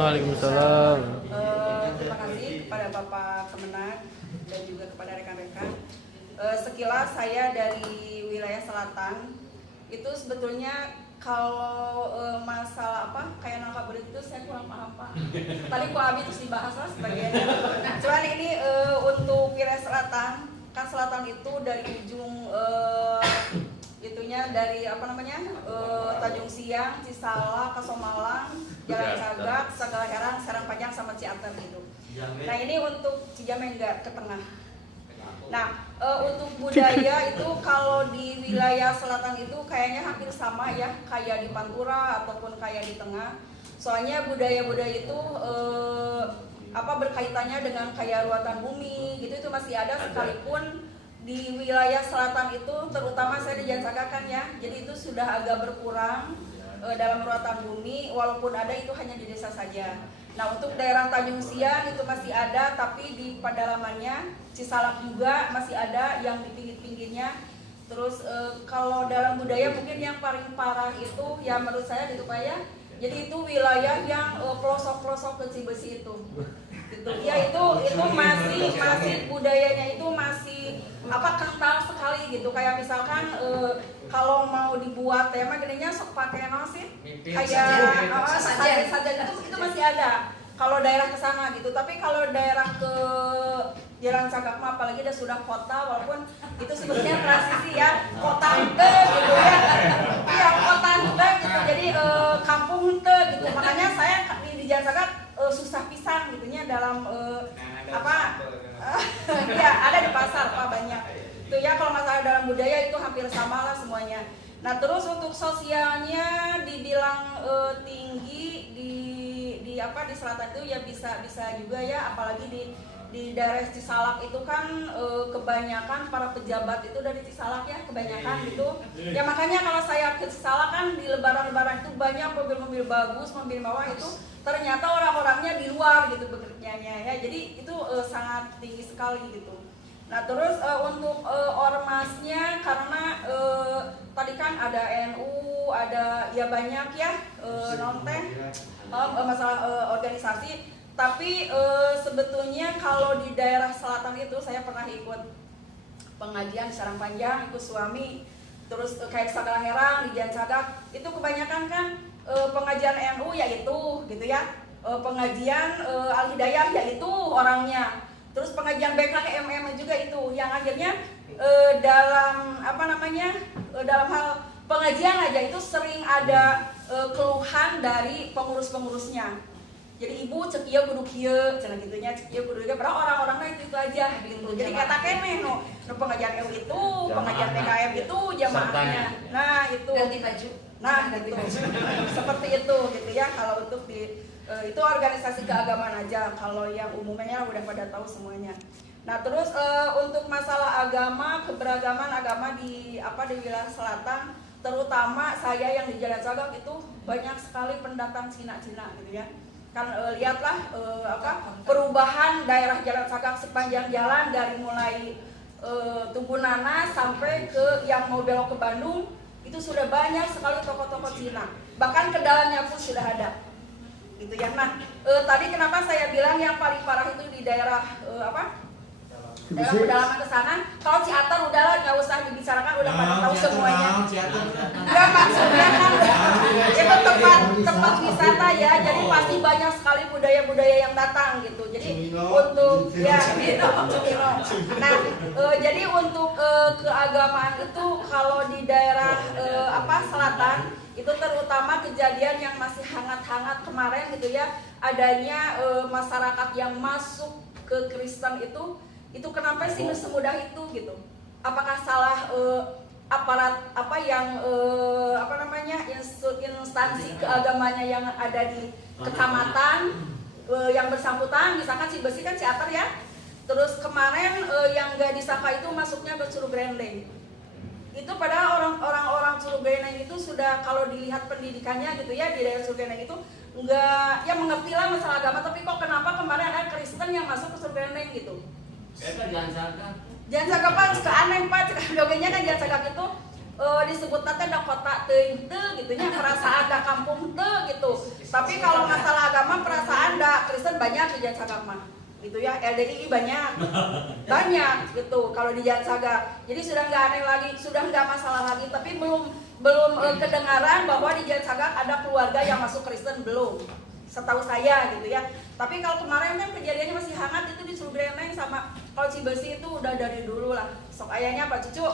Waalaikumsalam. Terima kasih kepada Bapak Kemenag dan juga kepada rekan-rekan. Sekilas saya dari wilayah selatan itu sebetulnya kalau masalah kayak Nangka Berit itu saya kurang paham Pak. Tadi Pak Abi terus dibahas lah sebagiannya. Cuman ini untuk wilayah selatan, kan selatan itu dari ujung itunya dari Tanjung Siang, Cisalak, Kasomalang, Jalan Cagak, Sagalaherang, Serang-Panjang sama Ciater gitu. Nah ini untuk Cijamenggar ke tengah. Nah untuk budaya itu kalau di wilayah selatan itu kayaknya hampir sama ya, kayak di Pantura ataupun kayak di tengah. Soalnya budaya-budaya itu berkaitannya dengan kayak ruatan bumi gitu, itu masih ada sekalipun di wilayah selatan itu, terutama saya di Jansaka kan ya, jadi itu sudah agak berkurang dalam ruatan bumi, walaupun ada itu hanya di desa saja. Nah untuk daerah Tanjung Siang itu masih ada, tapi di pedalamannya, Cisalak juga masih ada yang di pinggir-pinggirnya. Terus kalau dalam budaya mungkin yang paling parah itu ya menurut saya gitu Pak ya, jadi itu wilayah yang pelosok-pelosok kecil besi itu. Gitu. Ya itu masih budayanya itu masih kental sekali gitu, kayak misalkan kalau mau dibuat tema gininya sok pakai sih kayak saja itu masih ada kalau daerah ke sana gitu. Tapi kalau daerah ke Jalan Cagak mah apalagi udah sudah kota, walaupun itu sebetulnya transisi ya, kota ente gitu ya. Iya, kota ente gitu. Jadi kampung ente gitu. Makanya saya di Jalan Cagak susah pisan gitunya dalam ya ada di pasar Pak banyak. Itu ya kalau masalah dalam budaya itu hampir sama lah semuanya. Nah terus untuk sosialnya dibilang tinggi di selatan itu ya bisa juga ya, apalagi di daerah Cisalak itu kan kebanyakan para pejabat itu dari Cisalak ya, kebanyakan gitu. Ya makanya kalau saya ke Cisalak kan di lebaran-lebaran itu banyak mobil-mobil bagus, mobil mewah itu ternyata orang-orangnya di luar gitu bekerjanya ya. Jadi itu sangat tinggi sekali gitu. Nah terus untuk ormasnya karena tadi kan ada NU, ada ya banyak ya masalah organisasi. Tapi sebetulnya kalau di daerah selatan itu saya pernah ikut pengajian di Serang-Panjang, ikut suami, terus kayak di Sagalaherang, di Jansagak, itu kebanyakan kan pengajian NU yaitu gitu ya, pengajian Al-Hidayah yaitu orangnya, terus pengajian BKMM juga itu, yang akhirnya dalam dalam hal pengajian aja itu sering ada keluhan dari pengurus-pengurusnya. Jadi ibu cek ieu kudu kieu, cenah gitunya, cek ieu kudu kieu, padahal orang-orangnya itu aja gitu. Jadi kata keneh no pengajian NU itu, pengajian PKM itu jamaahnya. Nah, itu ganti baju. Nah, gitu. Seperti itu gitu ya. Kalau untuk itu organisasi keagamaan aja. Kalau yang umumnya udah pada tahu semuanya. Nah, terus untuk masalah agama, keberagaman agama di wilayah selatan, terutama saya yang di Jalan Cagak itu banyak sekali pendatang Cina-Cina gitu ya. Kan lihatlah perubahan daerah Jalan Cagak sepanjang jalan dari mulai Tugu Nanas sampai ke yang mau belok ke Bandung, itu sudah banyak sekali toko-toko Cina, bahkan kedalamnya pun sudah ada gitu ya. Nah tadi kenapa saya bilang yang paling parah itu di daerah daerah pedalaman ke sana. Kalau Ciater udahlah nggak usah dibicarakan, udah pada tahu semuanya. Nggak, maksudnya kan itu tempat wisata ya, jadi pasti banyak sekali budaya-budaya yang datang gitu. Jadi untuk ya gitu. Nah jadi untuk keagamaan itu kalau di daerah selatan itu terutama kejadian yang masih hangat-hangat kemarin gitu ya, adanya masyarakat yang masuk ke Kristen itu kenapa sih semudah itu gitu? Apakah salah aparat instansi keagamanya yang ada di kecamatan yang bersangkutan, misalkan Cibesi kan Ciater ya. Terus kemarin yang gak disangka itu masuknya ke Curug Grendeng. Itu padahal orang-orang Curug Grendeng itu sudah, kalau dilihat pendidikannya gitu ya di daerah Curug Grendeng itu enggak ya mengerti lah masalah agama, tapi kok kenapa kemarin ada Kristen yang masuk ke Curug Grendeng gitu? Jangan Cagak Pak, cek aneh Pak, cek dogenya kan Jangan Cagak itu disebut nanti ada kota teu gitu nya, perasa ada kampung teu gitu. Tapi kalau masalah agama perasa banyak di Jalan Saga mah gitu ya, LDII banyak gitu kalau di Jalan Saga. Jadi sudah nggak aneh lagi, sudah nggak masalah lagi. Tapi belum kedengaran bahwa di Jalan Saga ada keluarga yang masuk Kristen, belum, setahu saya gitu ya. Tapi kalau kemarin kan kejadiannya masih hangat itu di Surgreneng sama kalau Cibesi itu udah dari dulu lah. Sok ayahnya Pak Cucu,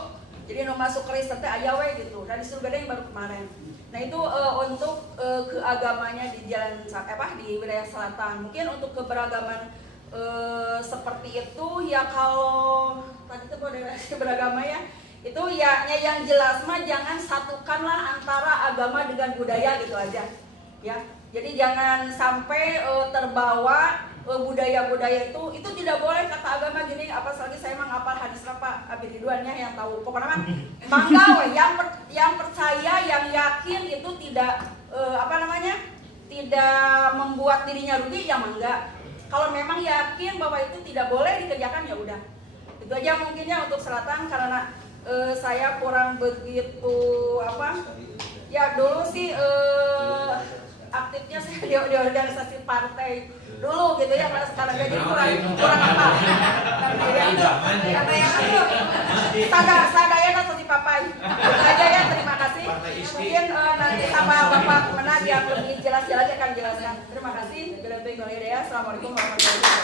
jadi no masuk Kristen teh aya we gitu. Dan di Surgreneng baru kemarin. Nah itu untuk keagamanya di Jalan di wilayah selatan. Mungkin untuk keberagaman seperti itu ya, kalau tadi itu moderasi beragama ya, itu ya yang jelas mah jangan satukanlah antara agama dengan budaya gitu aja ya. Jadi jangan sampai terbawa budaya-budaya itu tidak boleh. Kata agama gini, apa lagi saya mah ngapal hadis apa Abi Ridwannya yang tahu pokoknya mah mangga we yang percaya, yang yakin itu tidak tidak membuat dirinya rugi ya mangga. Kalau memang yakin bahwa itu tidak boleh dikerjakan ya udah. Itu aja mungkinnya untuk selatan, karena saya kurang begitu ya dulu sih aktifnya saya di organisasi partai dulu gitu ya, pada sekarang jadi kurang apa. Karena yang itu sadaya atau si papai. Itu aja ya, terima kasih. Mungkin nanti sama Bapak Menag yang lebih jelas lagi akan jelaskan. Terima kasih. Assalamualaikum warahmatullahi wabarakatuh.